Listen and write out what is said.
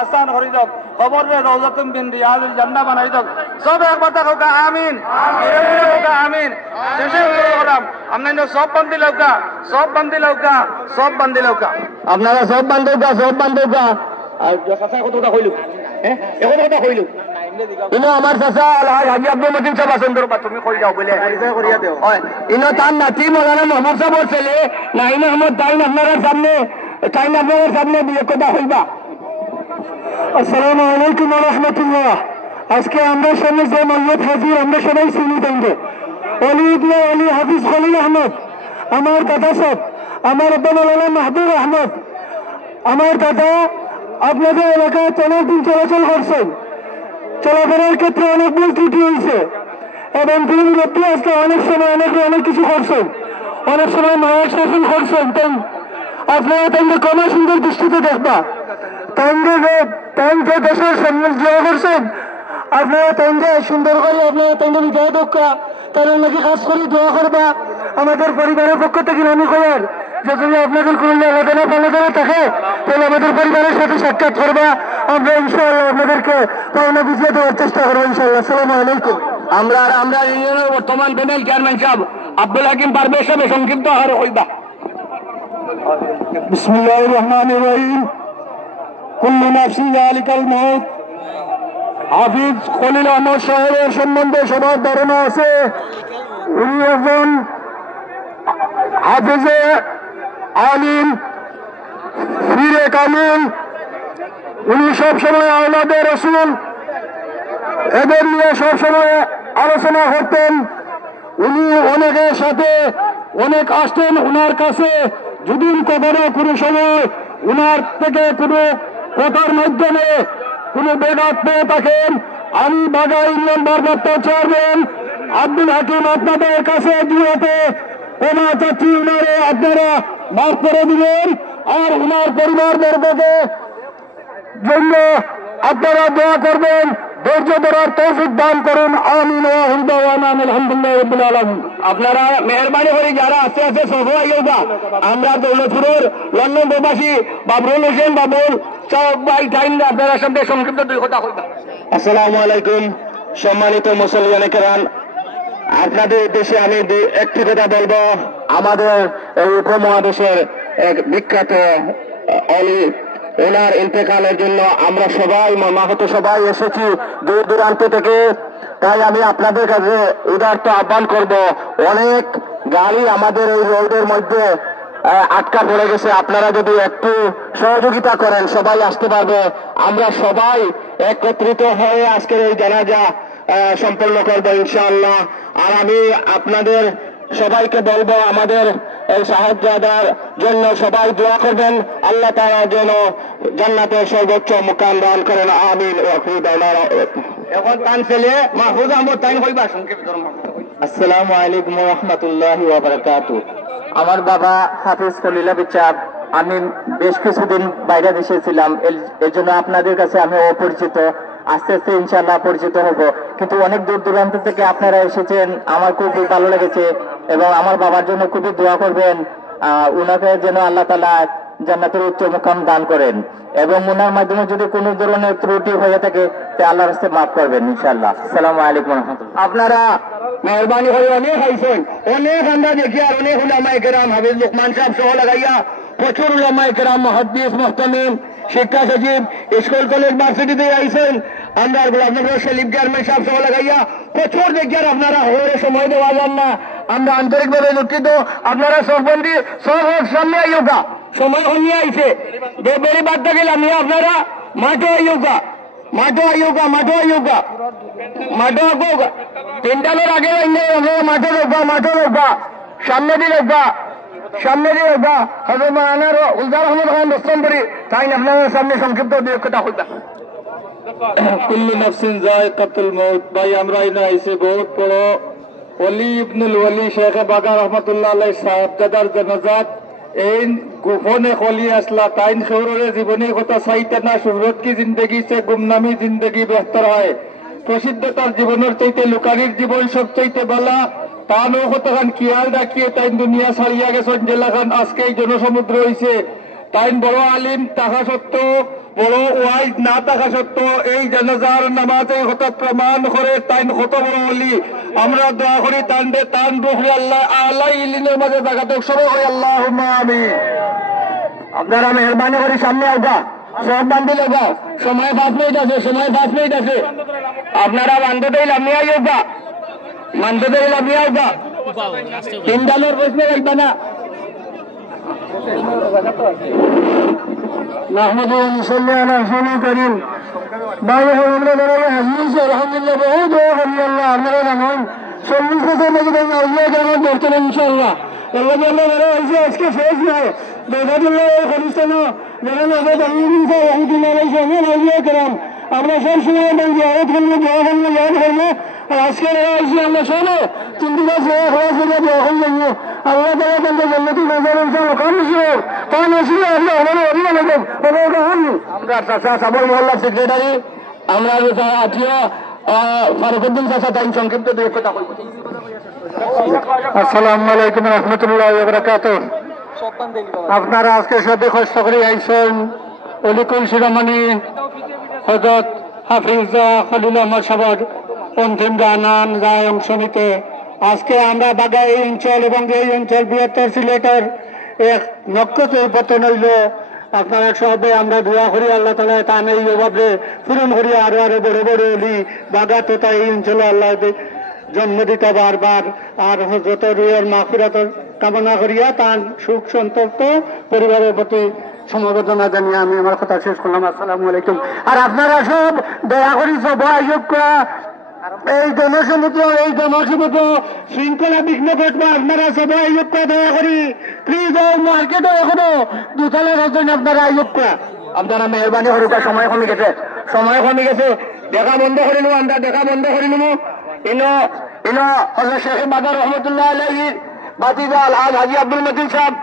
আসান করি দক খবর রে রওজাতুম বিন রিয়াজুল জান্নাহ বানাই দক সব একবার হোক আমিন আমিন শেষে হলাম আপনারা সব বান্ধি লৌকা আপনারা সব বান্ধবকা আর কথা কতটা কইলু হ্যাঁ এখন কথা কইলু ইনো আমার চাচা হাজি আব্দুল মতিন সাহেব আছেন তোর তুমি কই যাও বলে পরিচয় করিয়া দেও ইনো তার নাতি মৌলানা মোহাম্মদ সাহেব ছেলে নাইম আহমদ তাইন আপনার সামনে বিয়ে কথা হইবা। আসসালামু আলাইকুম ওয়া রাহমাতুল্লাহ। আজকে আমরা সামনে যে মাইয়াত হাজির আমরা সবাই চিনি থাকবো অলি ইবনে আলী হাফিজ খলিল আহমদ, আমার দাদা সব, আমার আব্বা মৌলানা মাহবুব আহমদ। আমার দাদা আপনাদের এলাকায় অনেকদিন চলাচল করছেন, চলাফেরার ক্ষেত্রে অনেক ভুল ত্রুটি হয়েছে এবং তিনি ব্যক্তি আজকে অনেক সময় অনেক কিছু করছেন, অনেক সময় মায়ের শাসন করছেন। তাই আপনারা তাইকে কোনো সুন্দর দৃষ্টিতে দেখবা, তাইকে দেশের সম্মান দেওয়া করছেন, আপনারা তাইকে সুন্দর করে আপনারা তাইকে বিদায় দক্কা তাদের নাকি কাজ করে দোয়া করবা। আমাদের পরিবারের পক্ষ থেকে আমি করার যদি আপনাদের কোনো আলোচনা পালোচনা থাকে তাহলে আমাদের পরিবারের সাথে সাক্ষাৎ করবা, আমরা ইনশাআল্লাহ আপনাদেরকে পাওনা বুঝিয়ে দেওয়ার চেষ্টা করবো ইনশাআল্লাহ। আসসালামু আলাইকুম। আমরা ইউনিয়নের বর্তমান প্যানেল চেয়ারম্যান সাহেব আব্দুল হাকিম পারভেজ সাহেব সংক্ষিপ্ত আহার হইবা। বিসমিল্লাহির রহমানির রহিম। কুল্লু নাফসিন যালিকাল মউত। হাফিজ খলিল আহমদ সাহেবের সম্বন্ধে সবার ধারণা আছে, উনি একজন হাফিজে আলিম, ফিরে কামিল। উনি সবসময় আওলাদে রাসূল এদের নিয়ে সবসময় আলোচনা করতেন। উনি অনেকের সাথে অনেক আসতেন উনার কাছে, যদি কখনো কোনো সময় উনার থেকে কোনো কথার মাধ্যমে কোনো বেদাত পেয়ে থাকেন, আমি বাগা ইউনিয়ন ভারপ্রাপ্ত চেয়ারম্যান আব্দুল হাকিম আপনাদের কাছে দিয়েতে ক্ষমা চাচ্ছি, উনারে আপনারা মাফ করে দিবেন আর উনার পরিবার বর্গকে জন্য আপনারা দোয়া করবেন, ধৈর্য ধরার তৌফিক দান করুন। আমিন ওয়া আলহামদুলিল্লাহি রাব্বিল আলামিন। আপনারা মেহরবানি করে যারা আস্তে আস্তে সফর আইবা, আমরা দৌলতপুরের লন্ডন প্রবাসী বাবরুল হোসেন বাবুল সব ভাই টাইম আপনারা সামনে সংক্ষিপ্ত দুই কথা কইবা। আসসালামু আলাইকুম সম্মানিত মুসলমান কেরাম, আপনাদের উদ্দেশ্যে আমি একটি কথা বলবো। আমাদের এই উপমহাদেশের এক বিখ্যাত অলি, ওনার ইন্তেকালের জন্য আমরা সবাই মর্মাহত সবাই এসেছি দূর দূরান্ত থেকে। তাই আমি আপনাদের কাছে উদারত আহ্বান করব, অনেক গাড়ি আমাদের এই রোডের মধ্যে আটকা পড়ে গেছে, আপনারা যদি একটু সহযোগিতা করেন সবাই আসতে পারবে। আমরা সবাই একত্রিত হয়ে আজকের এই জানাজা সম্পন্ন করবো ইনশাআল্লাহ। আর আমি আপনাদের সবাইকে বলবো আমাদের এই শাহজাদার জন্য সবাই দোয়া করবেন, আল্লাহ তাআলা যেন জান্নাতের সর্বোচ্চ মুকাম দান করেন। আমিন। এখন তান ছেলে মাহফুজ আহমদ তাইন হইবা সংক্ষেপে। আসসালামু আলাইকুম ওয়া রাহমাতুল্লাহি ওয়া বারাকাতুহু। আমার বাবা হাফিজ খলিল চাপ, আমি বেশ কিছুদিন বাইরে দেশে ছিলাম, এর জন্য আপনাদের কাছে আমি অপরিচিত। আস্তে আস্তে ইনশাআল্লাহ পরিচিত হব, কিন্তু অনেক দূর দূরান্ত থেকে আপনারা এসেছেন, আমার খুবই ভালো লেগেছে এবং আমার বাবার জন্য খুবই দোয়া করবেন, উনাকে যেন আল্লাহ তাআলা জান্নাতের উচ্চ মুকাম দান করেন এবং উনার মাধ্যমে যদি কোনো ধরনের ত্রুটি হয়ে থাকে তা আল্লাহর কাছে মাফ করবেন ইনশাআল্লাহ। আসসালামু আলাইকুম ওয়া রাহমাতুল্লাহ। আপনারা মেহরবানি হয়ে অনেক আইছেন, অনেক আমরা দেখি আর অনেক উলামায়ে কেরাম হাফিজ লুকমান সাহেব সহ লাগাইয়া প্রচুর উলামায়ে কেরাম মুহাদ্দিস মুহতামিম শিক্ষা সচিব স্কুল কলেজ ভার্সিটিতে আইছেন, আমরা গোলামনগর শরীফ চেয়ারম্যান সাহেব সহ লাগাইয়া প্রচুর দেখি আর আপনারা হয়ে সময় দেওয়া যান না, আমরা আন্তরিকভাবে দুঃখিত। আপনারা সববন্দি সব সামনে আইয়োগা, সময় হইয়া আইছে বেরি বার্তা গেলাম নিয়ে আপনারা মাঠে আইয়োগা তিনটানোর আগে মাঠে লোকবা সামনে দিয়ে লোকবা হজরত আনার উলজার আহমদ খান দোস্তম্বরী তাই আপনাদের সামনে সংক্ষিপ্ত কথা হইবা। কুল্লু নাফসিন যায়কাতুল মউত। ভাই আমরা এখানে আইছি বহুত বড় ওলি ইবনুল ওলি শেখ বাগা রহমতুল্লাহ আলাইহি সাহেবজাদার জানাজাত। এই গোপনে খলি আসলা তাইন শহরের জীবনের কথা চাইতে না, শহরত কি জিন্দগি সে গুমনামি জিন্দগি বেহতর হয়। প্রসিদ্ধতার জীবনের চাইতে লুকারির জীবন সব চাইতে বলা, তানও কতখান খেয়াল রাখিয়ে তাইন দুনিয়া ছাড়িয়া গেছেন জেলা খান আজকে এই জনসমুদ্র হয়েছে। তাইন বড় আলিম, তাহা সত্ত্বেও বড় ওয়াইজ না থাকা সত্ত্বেও এই জানাজার নামাজে হত প্রমাণ করে তাই হত বড় হলি আমরা দোয়া করি তানবে তান রুহি আল্লাহ আল্লাহ ইলিনের মাঝে জায়গা তো সবাই ওই আল্লাহুম্মা আমিন। আপনারা মেহরবানি করে সামনে আসবা, সব বান্ধে লাগা, সময় 5 মিনিট আছে, সময় 5 মিনিট আছে। আপনারা বান্ধে দিল আমি আইবা, বান্ধে দিল আমি আইবা, 3 ডালের প্রশ্ন রাখবা না। محمد صلى على رسول الكريم بايع الله درجه حديث الحمد لله बहुत رضي الله عنه नाम 40 से लगे अल्लाह जाने करते हैं इंशाल्लाह अल्लाह जाने वाला ऐसे इसके फेस में है बेदादुल्लाह खलीस्ताना मेरा नाम है अमीन से रहमतुल्लाह अलैहि जमीन अलिया करम আমরা সব সময় বলি আয়াত করলে দোয়া করলে याद করলে আর আজকে এসে আমরা শোনো 3 দিন ধরে খলাস হয়ে দোয়া করলে আল্লাহ তাআলা বন্ধু জান্নাতি নজর ইনশাআল্লাহ কোন ছিল আল্লাহ আমাদের অরিয়া লাগে আমরা চাচা সাবর মহল্লা সেক্রেটারি আমরা আত্মীয় ফারুকুদ্দিন চাচা তাই সংক্ষিপ্ত দুই কথা কইব। আসসালামু আলাইকুম ওয়া রাহমাতুল্লাহি ওয়া বারাকাতুহু। আপনারা আজকে সাথে কষ্ট করে আইছেন অলিকুল শিরোমণি হযরত হাফিজ খলিল আহমদ সাহেবের অন্তিম জানান যায় অংশ নিতে আজকে আমরা বাগাই অঞ্চল এবং এই অঞ্চল বৃহত্তর সিলেটের এক নক্ষত্র পতন হইল। আপনারা সবে আমরা দোয়া করি আল্লাহ তাআলা তান এই অভাবে পূরণ করি আরো আরো বড় বড় অলি বাগা তথা এই অঞ্চলে আল্লাহ জন্ম দিতে বারবার আর হযরত রুহের মাগফিরাত কামনা করিয়া তার সুখ সন্তপ্ত পরিবারের প্রতি সমবেদনা জানিয়ে আমি আমার কথা শেষ করলাম। আসসালামু আলাইকুম। আর আপনারা সব দয়া করি সবাই এই জনসমুদ্র শৃঙ্খলা বিঘ্ন ঘটবে আপনারা সবাই আয়োগ করা দয়া করি প্লিজ মার্কেটে এখনো দুতলা রয়েছেন আপনারা আয়োগ করা আপনারা মেহরবানি হরুকা সময় কমে গেছে দেখা বন্ধ করে নেব আমরা দেখা বন্ধ করে নেব হযরত শেখ বাদর রহমতুল্লাহ আলাইহি বাতিজা আল হাজি আব্দুল মতিন সাহেব